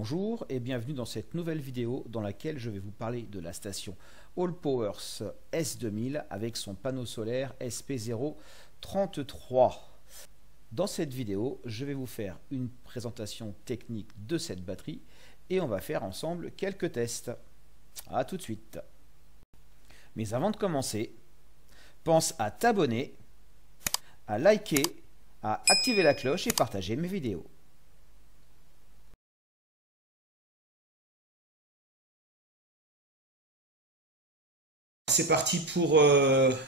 Bonjour et bienvenue dans cette nouvelle vidéo dans laquelle je vais vous parler de la station Allpowers S2000 avec son panneau solaire SP033. Dans cette vidéo, je vais vous faire une présentation technique de cette batterie et on va faire ensemble quelques tests. A tout de suite. Mais avant de commencer, pense à t'abonner, à liker, à activer la cloche et partager mes vidéos. C'est parti pour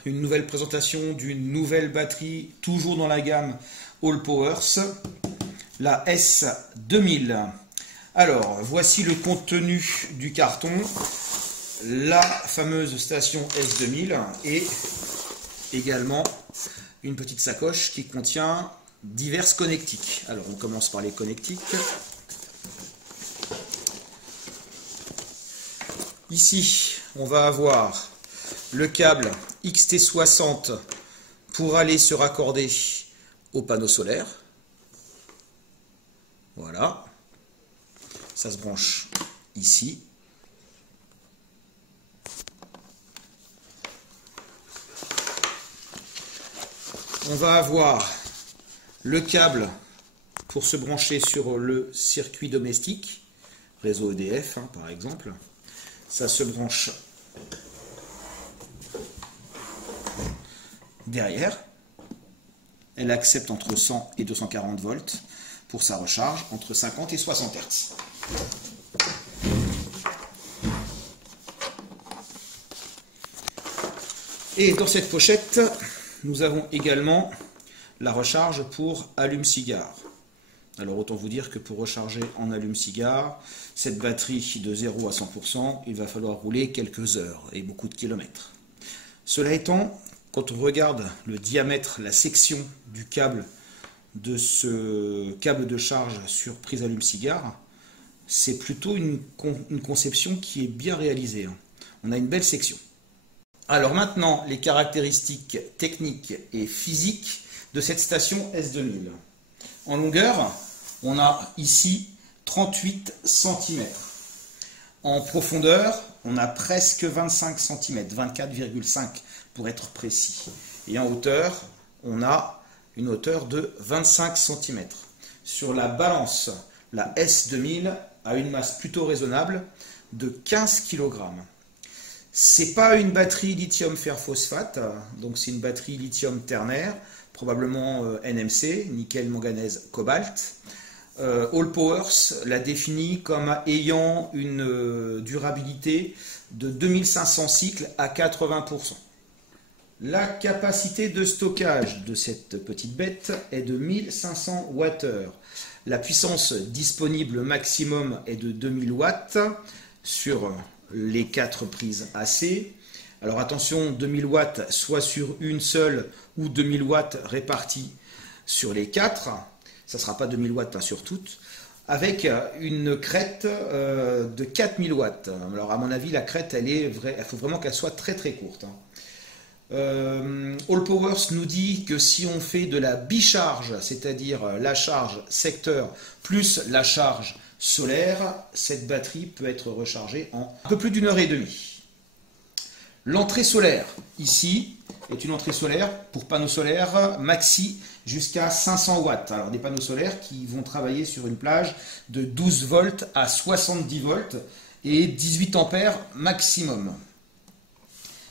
une nouvelle présentation d'une nouvelle batterie, toujours dans la gamme Allpowers, la S2000. Alors, voici le contenu du carton, la fameuse station S2000 et également une petite sacoche qui contient diverses connectiques. Alors, on commence par les connectiques. Ici, on va avoir le câble XT60 pour aller se raccorder au panneau solaire. Voilà. Ça se branche ici. On va avoir le câble pour se brancher sur le circuit domestique, réseau EDF par exemple. Ça se branche derrière. Elle accepte entre 100 et 240 volts pour sa recharge, entre 50 et 60 Hz. Et dans cette pochette, nous avons également la recharge pour allume-cigare. Alors autant vous dire que pour recharger en allume-cigare, cette batterie de 0 à 100%, il va falloir rouler quelques heures et beaucoup de kilomètres. Cela étant, quand on regarde le diamètre, la section du câble de ce câble de charge sur prise allume-cigare, c'est plutôt une conception qui est bien réalisée. On a une belle section. Alors maintenant, les caractéristiques techniques et physiques de cette station S2000. En longueur, on a ici 38 cm. En profondeur, on a presque 25 cm, 24,5 pour être précis. Et en hauteur, on a une hauteur de 25 cm. Sur la balance, la S2000 a une masse plutôt raisonnable de 15 kg. C'est pas une batterie lithium fer phosphate, donc c'est une batterie lithium ternaire, probablement NMC, nickel, manganèse, cobalt. Allpowers l'a définit comme ayant une durabilité de 2500 cycles à 80%. La capacité de stockage de cette petite bête est de 1500 Wh. La puissance disponible maximum est de 2000 watts sur les 4 prises AC. Alors attention, 2000 watts soit sur une seule ou 2000 watts répartis sur les 4. Ça ne sera pas 2000 watts sur toutes. Avec une crête de 4000 watts. Alors à mon avis, la crête, il faut vraiment qu'elle soit très très courte. Allpowers nous dit que si on fait de la bicharge, c'est-à-dire la charge secteur plus la charge solaire, cette batterie peut être rechargée en un peu plus d'une heure et demie. L'entrée solaire, ici, est une entrée solaire pour panneaux solaires maxi jusqu'à 500 watts. Alors des panneaux solaires qui vont travailler sur une plage de 12 volts à 70 volts et 18 ampères maximum.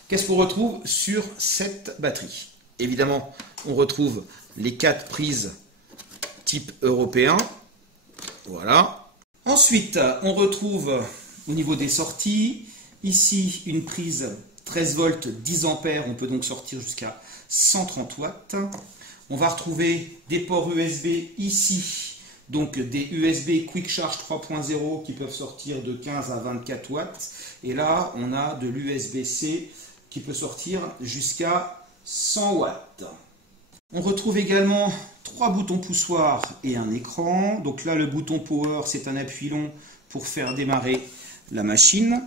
Qu'est-ce qu'on retrouve sur cette batterie? Évidemment, on retrouve les 4 prises type européen. Voilà. Ensuite, on retrouve au niveau des sorties, ici une prise 13 volts, 10 ampères. On peut donc sortir jusqu'à 130 watts. On va retrouver des ports USB ici, donc des USB Quick Charge 3.0 qui peuvent sortir de 15 à 24 watts. Et là, on a de l'USB-C qui peut sortir jusqu'à 100 watts. On retrouve également 3 boutons poussoirs et un écran. Donc là, le bouton Power, c'est un appui long pour faire démarrer la machine.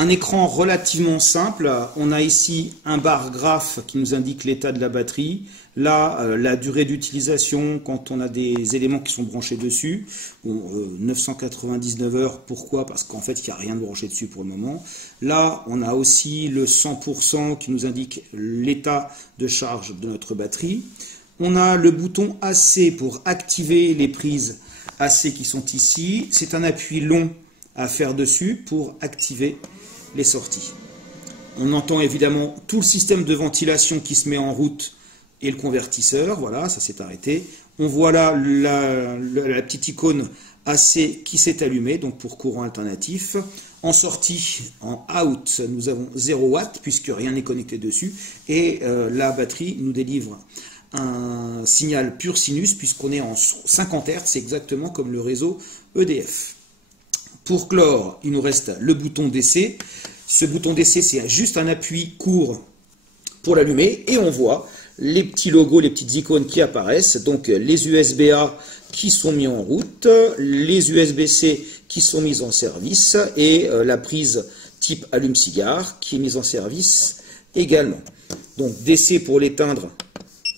Un écran relativement simple. On a ici un bar graphe qui nous indique l'état de la batterie. Là, la durée d'utilisation quand on a des éléments qui sont branchés dessus. Bon, 999 heures, pourquoi? Parce qu'en fait, il n'y a rien de branché dessus pour le moment. Là, on a aussi le 100% qui nous indique l'état de charge de notre batterie. On a le bouton AC pour activer les prises AC qui sont ici. C'est un appui long à faire dessus pour activer les sorties. On entend évidemment tout le système de ventilation qui se met en route et le convertisseur. Voilà, ça s'est arrêté. On voit là la petite icône AC qui s'est allumée, donc pour courant alternatif. En sortie, en out, nous avons 0 watts puisque rien n'est connecté dessus. Et la batterie nous délivre un signal pur sinus puisqu'on est en 50 Hz, c'est exactement comme le réseau EDF. Pour clore, il nous reste le bouton DC. Ce bouton DC, c'est juste un appui court pour l'allumer. Et on voit les petits logos, les petites icônes qui apparaissent. Donc les USB-A qui sont mis en route, les USB-C qui sont mis en service et la prise type allume-cigare qui est mise en service également. Donc DC pour l'éteindre,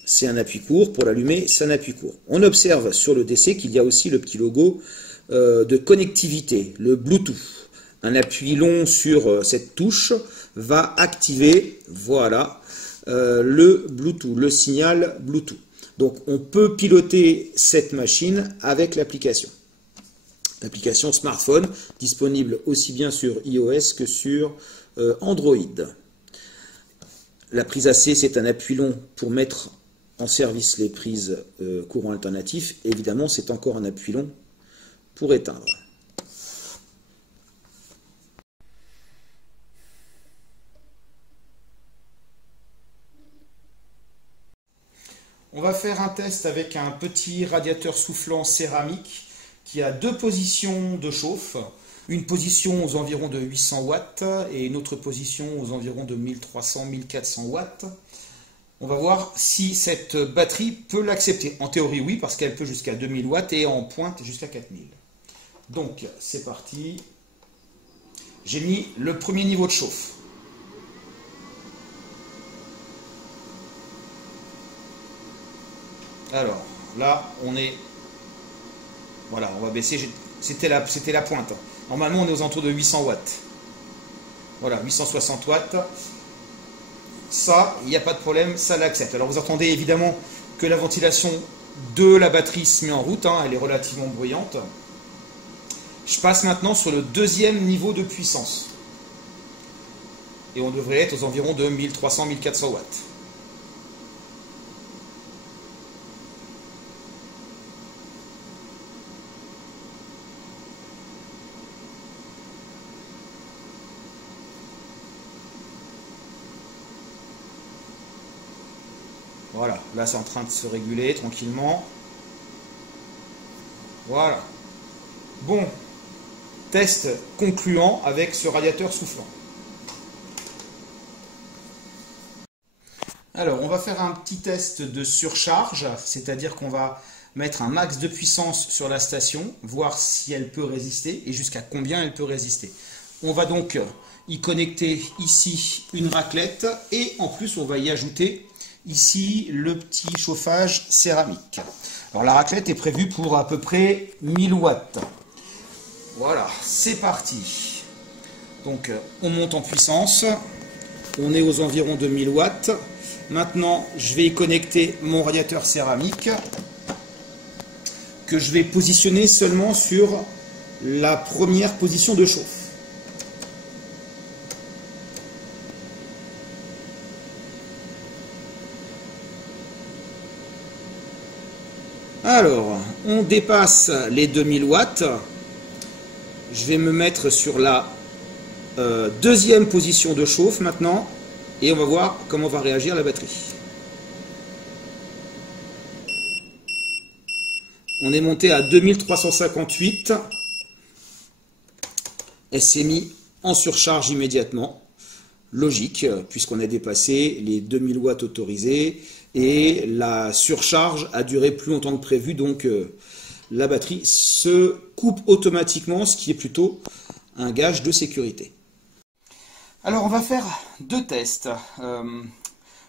c'est un appui court. Pour l'allumer, c'est un appui court. On observe sur le DC qu'il y a aussi le petit logo de connectivité, le Bluetooth. Un appui long sur cette touche va activer, voilà, le Bluetooth, le signal Bluetooth. Donc on peut piloter cette machine avec l'application. L'application smartphone, disponible aussi bien sur iOS que sur Android. La prise AC, c'est un appui long pour mettre en service les prises courant alternatif. Évidemment, c'est encore un appui long pour éteindre. On va faire un test avec un petit radiateur soufflant céramique qui a deux positions de chauffe. Une position aux environs de 800 watts et une autre position aux environs de 1300-1400 watts. On va voir si cette batterie peut l'accepter. En théorie, oui, parce qu'elle peut jusqu'à 2000 watts et en pointe jusqu'à 4000. Donc, c'est parti. J'ai mis le premier niveau de chauffe. Alors, là, on est... Voilà, on va baisser. C'était la pointe. Normalement, on est aux alentours de 800 watts. Voilà, 860 watts. Ça, il n'y a pas de problème, ça l'accepte. Alors, vous entendez évidemment que la ventilation de la batterie se met en route. Hein, elle est relativement bruyante. Je passe maintenant sur le deuxième niveau de puissance. Et on devrait être aux environs de 1300-1400 watts. Voilà, là c'est en train de se réguler tranquillement. Voilà. Bon, test concluant avec ce radiateur soufflant. Alors, on va faire un petit test de surcharge, c'est-à-dire qu'on va mettre un max de puissance sur la station, voir si elle peut résister et jusqu'à combien elle peut résister. On va donc y connecter ici une raclette et en plus on va y ajouter ici le petit chauffage céramique. Alors la raclette est prévue pour à peu près 1000 watts. Voilà, c'est parti. Donc on monte en puissance, on est aux environs de 1000 watts. Maintenant je vais y connecter mon radiateur céramique que je vais positionner seulement sur la première position de chauffe. Alors, on dépasse les 2000 watts. Je vais me mettre sur la deuxième position de chauffe maintenant. Et on va voir comment va réagir la batterie. On est monté à 2358. Elle s'est mise en surcharge immédiatement. Logique, puisqu'on a dépassé les 2000 watts autorisés. Et la surcharge a duré plus longtemps que prévu, donc la batterie se coupe automatiquement, ce qui est plutôt un gage de sécurité. Alors on va faire deux tests.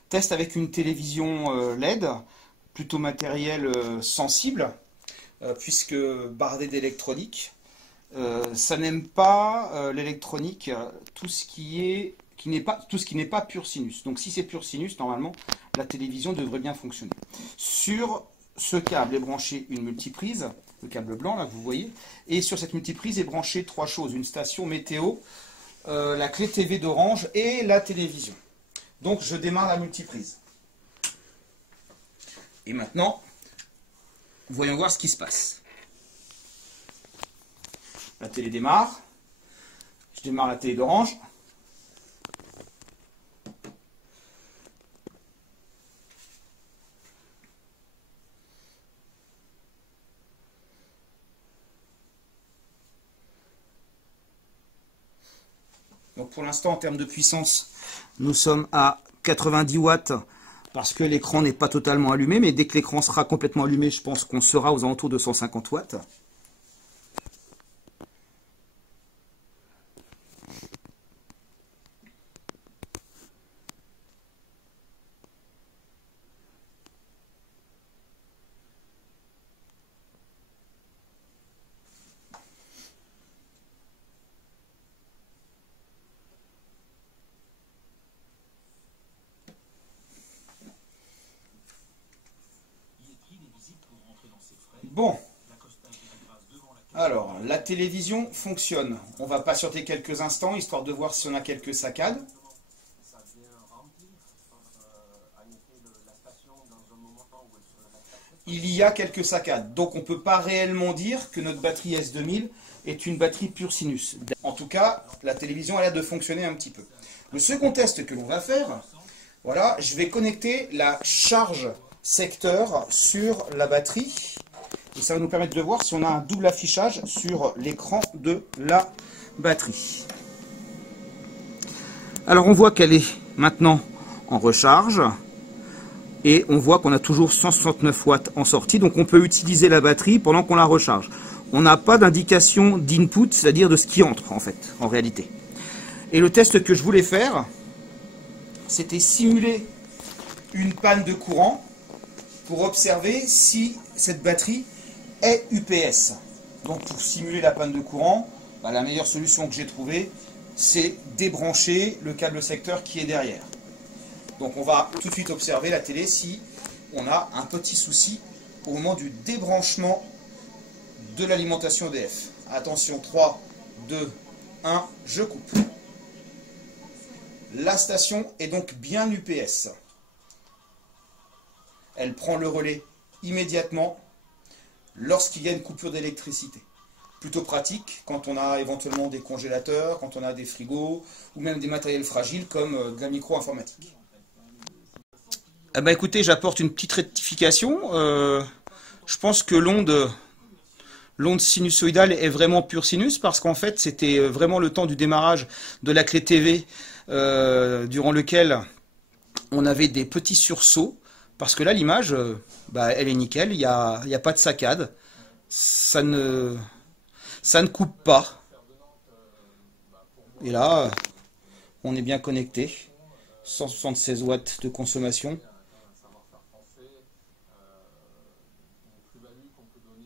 Test avec une télévision LED, plutôt matériel sensible, puisque bardé d'électronique. Ça n'aime pas l'électronique, tout ce qui n'est pas pur sinus. Donc si c'est pur sinus, normalement la télévision devrait bien fonctionner. Sur ce câble est branché une multiprise, le câble blanc là que vous voyez, et sur cette multiprise est branché trois choses, une station météo, la clé TV d'Orange et la télévision. Donc je démarre la multiprise. Et maintenant, voyons voir ce qui se passe. La télé démarre. Je démarre la télé d'Orange. Donc pour l'instant, en termes de puissance, nous sommes à 90 watts parce que l'écran n'est pas totalement allumé, mais dès que l'écran sera complètement allumé, je pense qu'on sera aux alentours de 150 watts. Bon, alors la télévision fonctionne. On va patienter quelques instants histoire de voir si on a quelques saccades. Il y a quelques saccades, donc on ne peut pas réellement dire que notre batterie S2000 est une batterie pure sinus. En tout cas, la télévision a l'air de fonctionner un petit peu. Le second test que l'on va faire, voilà, je vais connecter la charge secteur sur la batterie. Et ça va nous permettre de voir si on a un double affichage sur l'écran de la batterie. Alors on voit qu'elle est maintenant en recharge. Et on voit qu'on a toujours 169 watts en sortie. Donc on peut utiliser la batterie pendant qu'on la recharge. On n'a pas d'indication d'input, c'est-à-dire de ce qui entre en fait, en réalité. Et le test que je voulais faire, c'était simuler une panne de courant pour observer si cette batterie est UPS. Donc pour simuler la panne de courant, la meilleure solution que j'ai trouvée, c'est débrancher le câble secteur qui est derrière. Donc on va tout de suite observer la télé si on a un petit souci au moment du débranchement de l'alimentation EDF. Attention, 3, 2, 1, je coupe. La station est donc bien UPS. Elle prend le relais immédiatement lorsqu'il y a une coupure d'électricité. Plutôt pratique quand on a éventuellement des congélateurs, quand on a des frigos ou même des matériels fragiles comme de la micro-informatique. Écoutez, j'apporte une petite rectification. Je pense que l'onde sinusoïdale est vraiment pure sinus parce qu'en fait c'était vraiment le temps du démarrage de la clé TV durant lequel on avait des petits sursauts parce que là l'image elle est nickel, il n'y a pas de saccade, ça ne coupe pas et là on est bien connecté, 176 watts de consommation.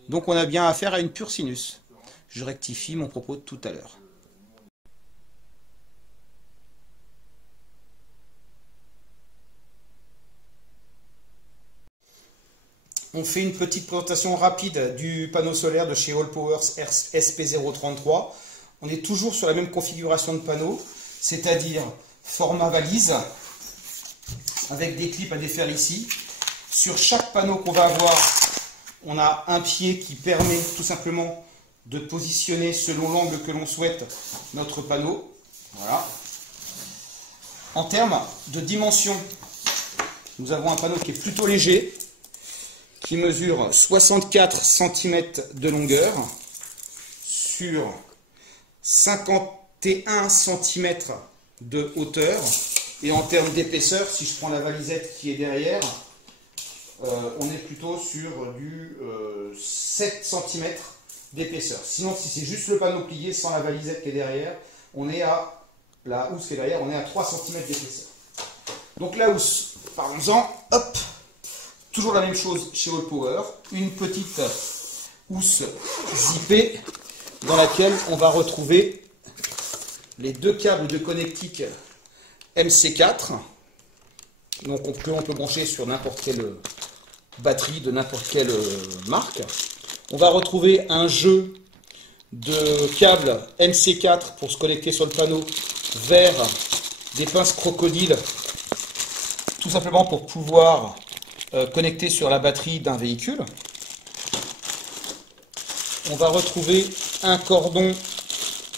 Donc on a bien affaire à une pure sinus. Je rectifie mon propos de tout à l'heure. On fait une petite présentation rapide du panneau solaire de chez Allpowers SP033. On est toujours sur la même configuration de panneau, c'est-à-dire format valise, avec des clips à défaire ici. Sur chaque panneau qu'on va avoir, on a un pied qui permet tout simplement de positionner selon l'angle que l'on souhaite notre panneau. Voilà. En termes de dimension, nous avons un panneau qui est plutôt léger, qui mesure 64 cm de longueur sur 51 cm de hauteur. Et en termes d'épaisseur, si je prends la valisette qui est derrière, on est plutôt sur du 7 cm d'épaisseur. Sinon, si c'est juste le panneau plié sans la valisette qui est derrière, on est à La housse qui est derrière, on est à 3 cm d'épaisseur. Donc la housse, parlons-en, hop, toujours la même chose chez All Power, une petite housse zippée dans laquelle on va retrouver les deux câbles de connectique MC4, donc on peut brancher sur n'importe quelle batterie de n'importe quelle marque. On va retrouver un jeu de câbles MC4 pour se connecter sur le panneau vers des pinces crocodiles, tout simplement pour pouvoir connecter sur la batterie d'un véhicule. On va retrouver un cordon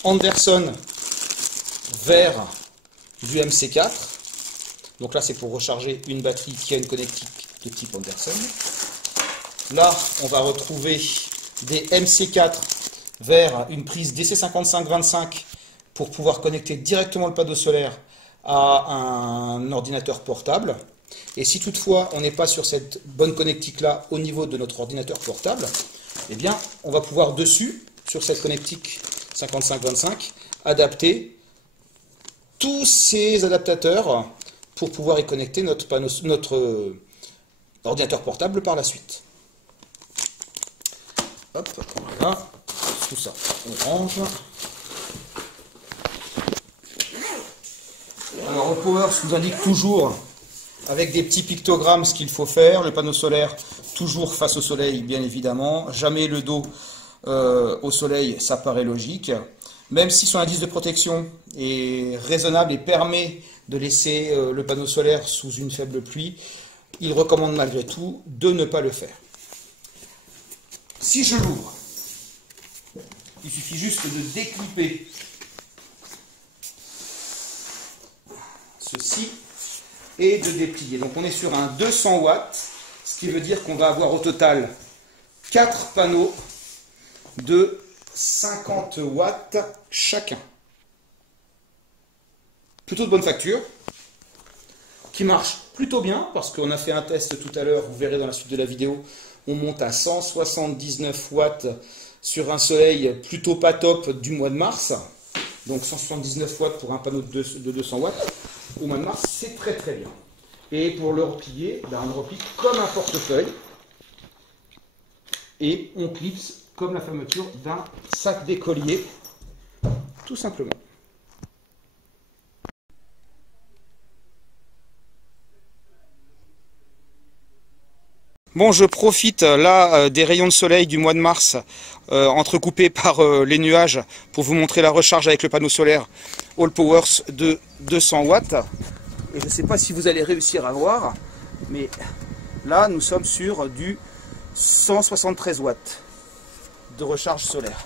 Anderson vers du MC4. Donc là, c'est pour recharger une batterie qui a une connectique de type Anderson. Là, on va retrouver des MC4 vers une prise DC5525 pour pouvoir connecter directement le panneau solaire à un ordinateur portable. Et si toutefois on n'est pas sur cette bonne connectique là au niveau de notre ordinateur portable, eh bien on va pouvoir dessus, sur cette connectique 5525, adapter tous ces adaptateurs pour pouvoir y connecter notre ordinateur portable par la suite. Hop, voilà, tout ça, on range. Alors All Power nous indique toujours avec des petits pictogrammes ce qu'il faut faire. Le panneau solaire toujours face au soleil, bien évidemment. Jamais le dos au soleil, ça paraît logique. Même si son indice de protection est raisonnable et permet de laisser le panneau solaire sous une faible pluie, il recommande malgré tout de ne pas le faire. Si je l'ouvre, il suffit juste de déclipper ceci et de déplier. Donc on est sur un 200 watts, ce qui veut dire qu'on va avoir au total 4 panneaux de 50 watts chacun. Plutôt de bonne facture, qui marche plutôt bien, parce qu'on a fait un test tout à l'heure, vous verrez dans la suite de la vidéo, on monte à 179 watts sur un soleil plutôt pas top du mois de mars. Donc 179 watts pour un panneau de 200 watts au mois de mars, c'est très très bien. Et pour le replier, on le replie comme un portefeuille et on clipse comme la fermeture d'un sac d'écolier, tout simplement. Bon, je profite là des rayons de soleil du mois de mars, entrecoupés par les nuages, pour vous montrer la recharge avec le panneau solaire All Powers de 200 watts. Et je ne sais pas si vous allez réussir à voir, mais là nous sommes sur du 173 watts de recharge solaire.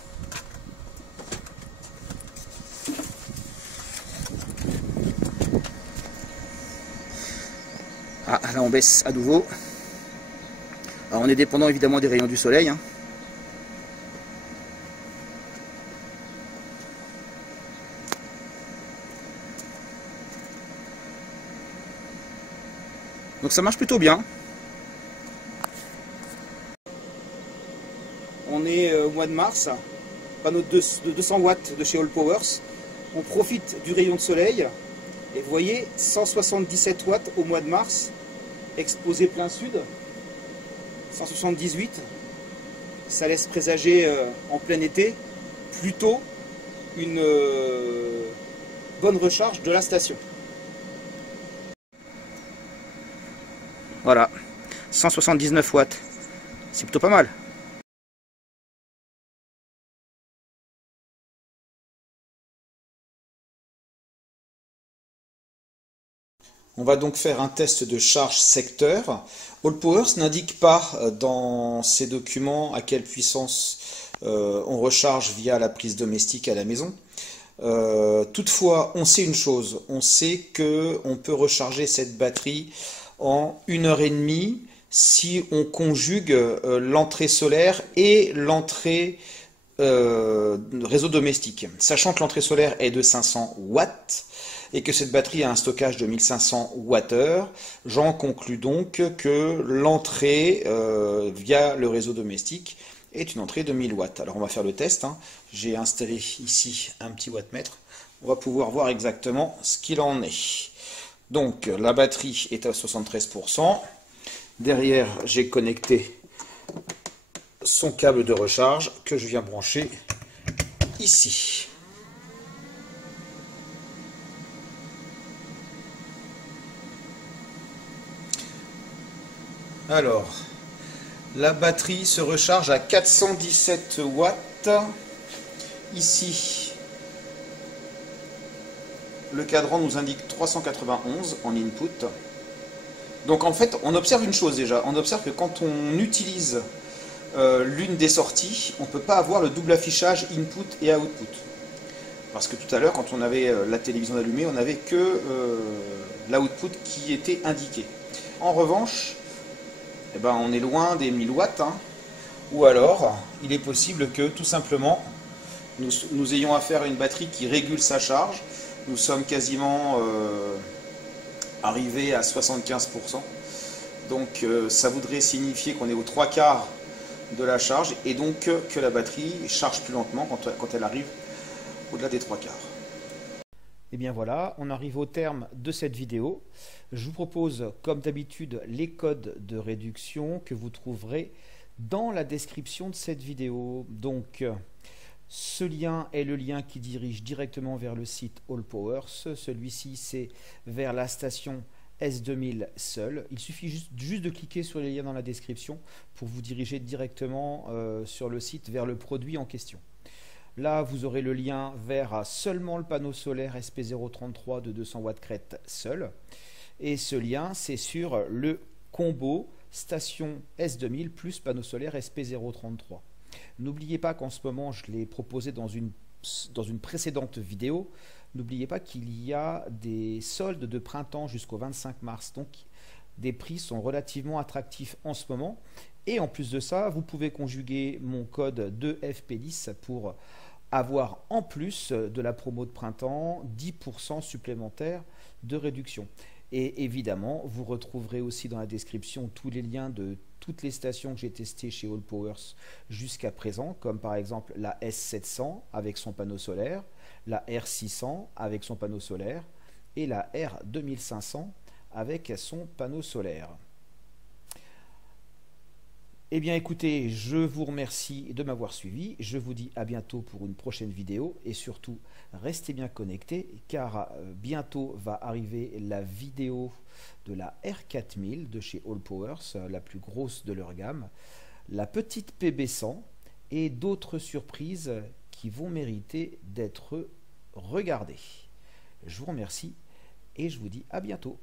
Ah, là on baisse à nouveau. Alors on est dépendant évidemment des rayons du soleil. Hein. Donc ça marche plutôt bien. On est au mois de mars, panneau de 200 watts de chez All Powers. On profite du rayon de soleil. Et vous voyez, 177 watts au mois de mars, exposé plein sud. 178, ça laisse présager en plein été plutôt une bonne recharge de la station. Voilà, 179 watts, c'est plutôt pas mal. On va donc faire un test de charge secteur. All Powers n'indique pas dans ses documents à quelle puissance on recharge via la prise domestique à la maison. Toutefois, on sait une chose, on sait qu'on peut recharger cette batterie en 1h30 si on conjugue l'entrée solaire et l'entrée réseau domestique. Sachant que l'entrée solaire est de 500 watts, et que cette batterie a un stockage de 1500 Wh, j'en conclus donc que l'entrée via le réseau domestique est une entrée de 1000 watts. Alors on va faire le test. Hein. J'ai installé ici un petit wattmètre on va pouvoir voir exactement ce qu'il en est. Donc la batterie est à 73%. Derrière, j'ai connecté son câble de recharge que je viens brancher ici. Alors, la batterie se recharge à 417 watts. Ici, le cadran nous indique 391 en input. Donc en fait, on observe une chose déjà. On observe que quand on utilise l'une des sorties, on ne peut pas avoir le double affichage input et output. Parce que tout à l'heure, quand on avait la télévision allumée, on n'avait que l'output qui était indiqué. En revanche, eh ben, on est loin des 1000 watts. Hein. Ou alors, il est possible que tout simplement, nous ayons affaire à une batterie qui régule sa charge. Nous sommes quasiment arrivés à 75%. Donc ça voudrait signifier qu'on est aux 3/4 de la charge et donc que la batterie charge plus lentement quand elle arrive au-delà des 3/4. Et bien voilà, on arrive au terme de cette vidéo. Je vous propose, comme d'habitude, les codes de réduction que vous trouverez dans la description de cette vidéo. Donc, ce lien est le lien qui dirige directement vers le site AllPowers. Celui-ci, c'est vers la station S2000 seule. Il suffit juste de cliquer sur les liens dans la description pour vous diriger directement sur le site vers le produit en question. Là, vous aurez le lien vers seulement le panneau solaire SP033 de 200 watts crête seul. Et ce lien, c'est sur le combo station S2000 plus panneau solaire SP033. N'oubliez pas qu'en ce moment, je l'ai proposé dans une précédente vidéo, n'oubliez pas qu'il y a des soldes de printemps jusqu'au 25 mars. Donc, des prix sont relativement attractifs en ce moment. Et en plus de ça, vous pouvez conjuguer mon code 2FP10 pour avoir en plus de la promo de printemps 10% supplémentaire de réduction. Et évidemment, vous retrouverez aussi dans la description tous les liens de toutes les stations que j'ai testées chez AllPowers jusqu'à présent, comme par exemple la S700 avec son panneau solaire, la R600 avec son panneau solaire et la R2500 avec son panneau solaire. Eh bien écoutez, je vous remercie de m'avoir suivi, je vous dis à bientôt pour une prochaine vidéo et surtout restez bien connectés car bientôt va arriver la vidéo de la R4000 de chez AllPowers, la plus grosse de leur gamme, la petite PB100 et d'autres surprises qui vont mériter d'être regardées. Je vous remercie et je vous dis à bientôt.